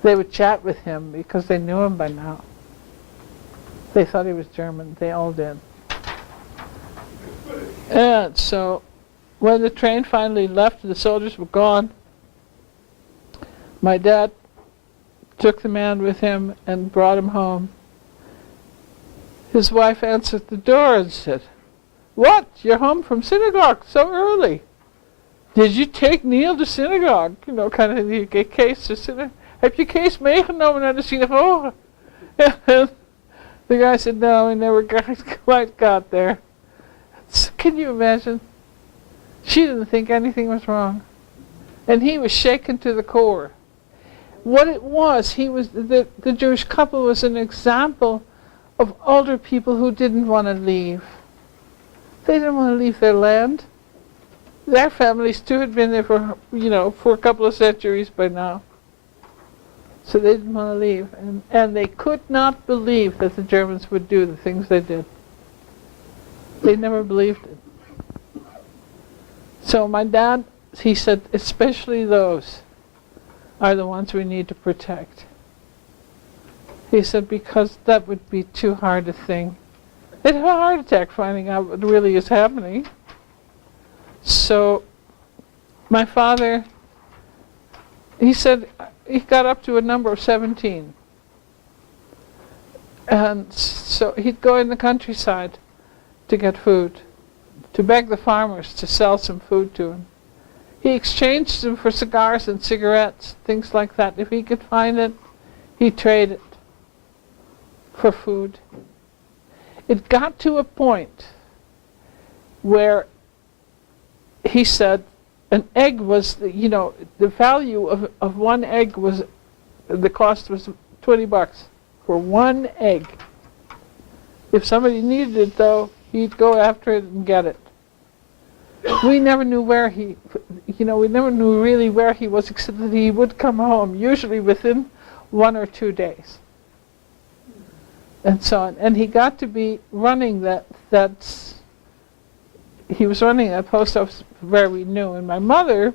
They would chat with him because they knew him by now. They thought he was German. They all did. And so when the train finally left and the soldiers were gone, my dad took the man with him and brought him home. His wife answered the door and said, "What? You're home from synagogue so early. Did you take Neil to synagogue?" Kind of the case to synagogue. Heb je Kees meegenomen naar de synagoge? And the guy said, no, he never quite got there. So can you imagine? She didn't think anything was wrong. And he was shaken to the core. What it was, the Jewish couple was an example of older people who didn't want to leave. They didn't want to leave their land. Their families too had been there for a couple of centuries by now. So they didn't want to leave. And they could not believe that the Germans would do the things they did. They never believed it. So my dad, he said, especially those are the ones we need to protect. He said, because that would be too hard a thing. They'd have a heart attack finding out what really is happening. So my father, he said he got up to a number of 17. And so he'd go in the countryside to get food, to beg the farmers to sell some food to him. He exchanged them for cigars and cigarettes, things like that. If he could find it, he'd trade it for food. It got to a point where he said an egg was, the value of one egg was, the cost was $20 for one egg. If somebody needed it, though, he'd go after it and get it. We never knew where we never knew really where he was, except that he would come home, usually within 1 or 2 days. And so on. And he got to be running he was running that post office where we knew. And my mother,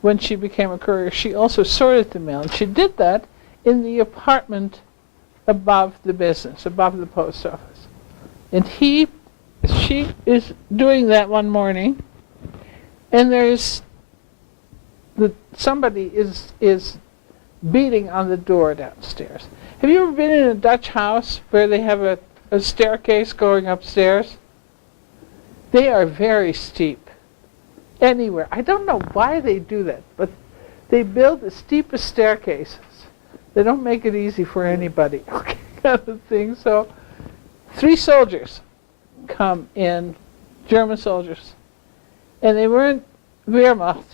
when she became a courier, she also sorted the mail. And she did that in the apartment above the business, above the post office. And she is doing that one morning, and somebody is beating on the door downstairs. Have you ever been in a Dutch house where they have a staircase going upstairs? They are very steep. Anywhere. I don't know why they do that, but they build the steepest staircases. They don't make it easy for anybody, okay, kind of thing. So 3 soldiers come in, German soldiers, and they weren't Wehrmacht.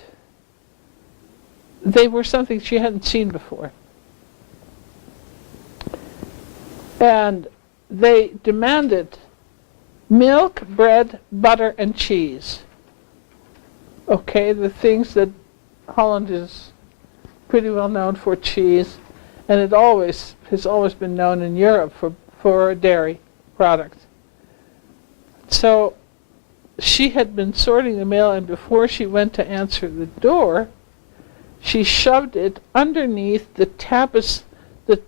They were something she hadn't seen before. And they demanded milk, bread, butter, and cheese. Okay, the things that Holland is pretty well known for, cheese, and it has always been known in Europe for dairy products. So she had been sorting the mail, and before she went to answer the door, she shoved it underneath the tapis, the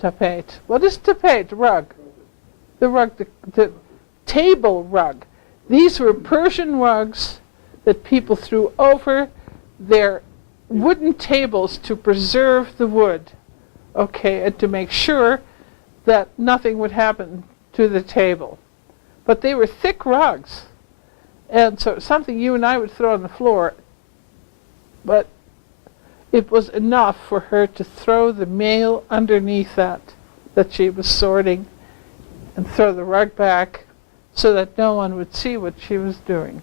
tapete. What is tapete? Rug. The rug, the table rug. These were Persian rugs that people threw over their wooden tables to preserve the wood, okay, and to make sure that nothing would happen to the table. But they were thick rugs, and so something you and I would throw on the floor, but it was enough for her to throw the mail underneath that she was sorting, and throw the rug back so that no one would see what she was doing.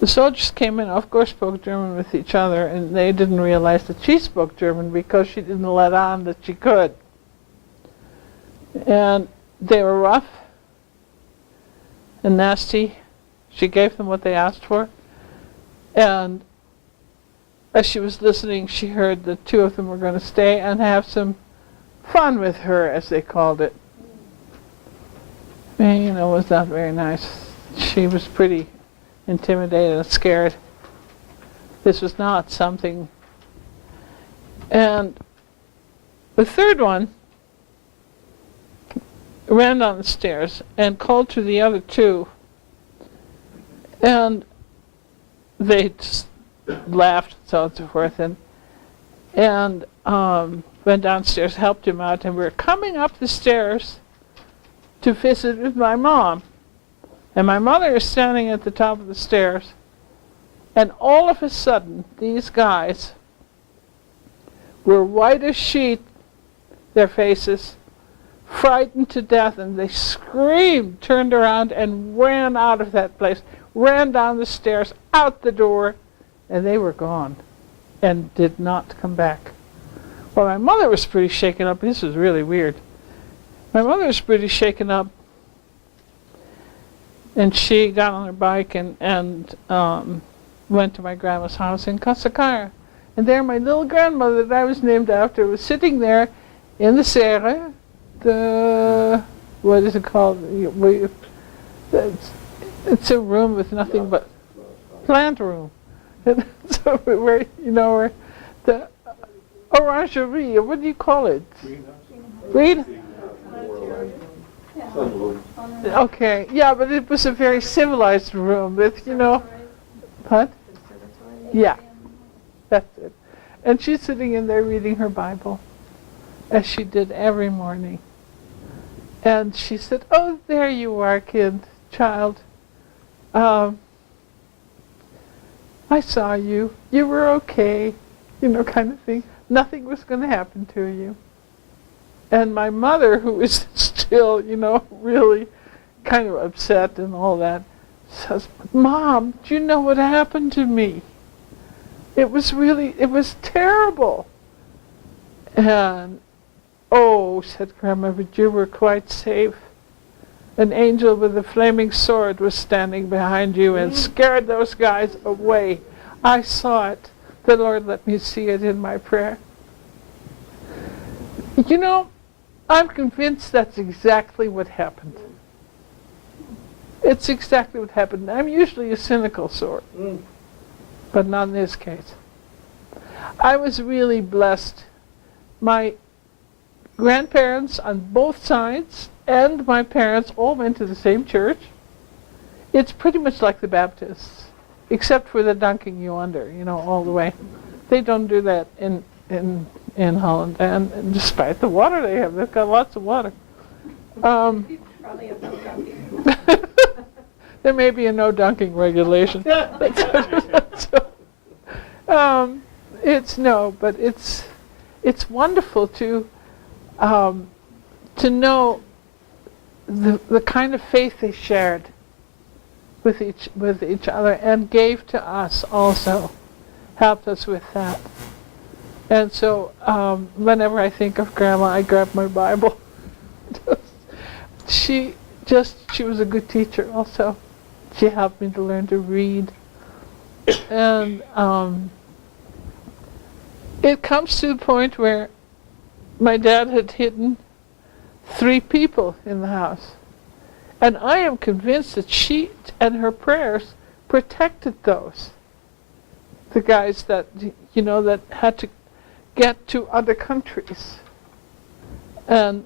The soldiers came in, of course, spoke German with each other, and they didn't realize that she spoke German because she didn't let on that she could. And they were rough and nasty. She gave them what they asked for. And as she was listening, she heard that 2 of them were going to stay and have some fun with her, as they called it. And, it was not very nice. She was pretty intimidated and scared. This was not something. And the third one ran down the stairs and called to the other 2, and they just laughed and so on and so forth, and went downstairs, helped him out, and we were coming up the stairs to visit with my mom. And my mother is standing at the top of the stairs, and all of a sudden, these guys were white as sheet, their faces, frightened to death, and they screamed, turned around, and ran out of that place, ran down the stairs, out the door, and they were gone, and did not come back. Well, my mother was pretty shaken up. This was really weird. My mother was pretty shaken up, and she got on her bike and went to my grandma's house in Kasakar. And there my little grandmother that I was named after was sitting there in the serre, what is it called? It's a room with nothing but plant room. So where, where the orangerie, what do you call it? Green? Okay, yeah, but it was a very civilized room with, what? Yeah, that's it. And she's sitting in there reading her Bible, as she did every morning. And she said, "Oh, there you are, child. I saw you. You were okay," kind of thing. Nothing was going to happen to you. And my mother, who is still, really kind of upset and all that, says, "Mom, do you know what happened to me? It was terrible." And, "Oh," said Grandma, "but you were quite safe. An angel with a flaming sword was standing behind you and scared those guys away. I saw it. The Lord let me see it in my prayer." I'm convinced that's exactly what happened. It's exactly what happened. I'm usually a cynical sort, but not in this case. I was really blessed my grandparents on both sides and my parents all went to the same church. It's pretty much like the Baptists, except for the dunking you under, all the way. They don't do that in Holland, and despite the water they have, they've got lots of water. Probably have no dunking. There may be a no dunking regulation. It's wonderful to know the kind of faith they shared with each other and gave to us also, helped us with that. And so whenever I think of Grandma, I grab my Bible. She was a good teacher also. She helped me to learn to read. And it comes to the point where my dad had hidden 3 people in the house. And I am convinced that she and her prayers protected those. The guys that, that had to get to other countries. And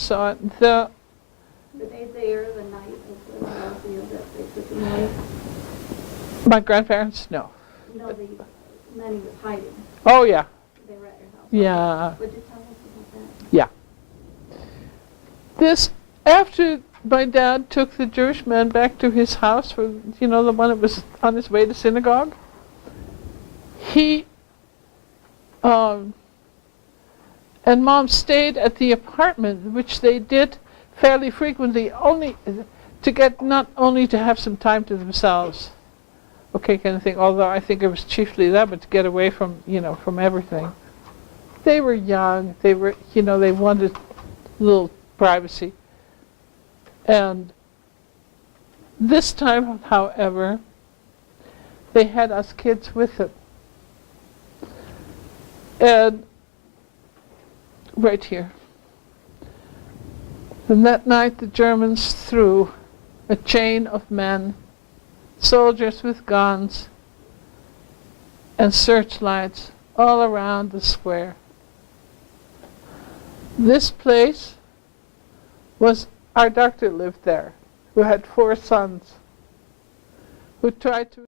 so Were they there the night of the razzia that they took him away? my grandparents, no. No, the men he was hiding. Oh, yeah. They were at your house. Yeah. Would you tell us about that? Yeah. After my dad took the Jewish man back to his house, for the one that was on his way to synagogue, he and Mom stayed at the apartment, which they did fairly frequently, only to get not only to have some time to themselves, kind of thing. Although I think it was chiefly that, but to get away from from everything. They were young. They were they wanted a little privacy. And this time, however, they had us kids with them. And right here. And that night the Germans threw a chain of men, soldiers with guns and searchlights all around the square. This place was, our doctor lived there, who had 4 sons, who tried to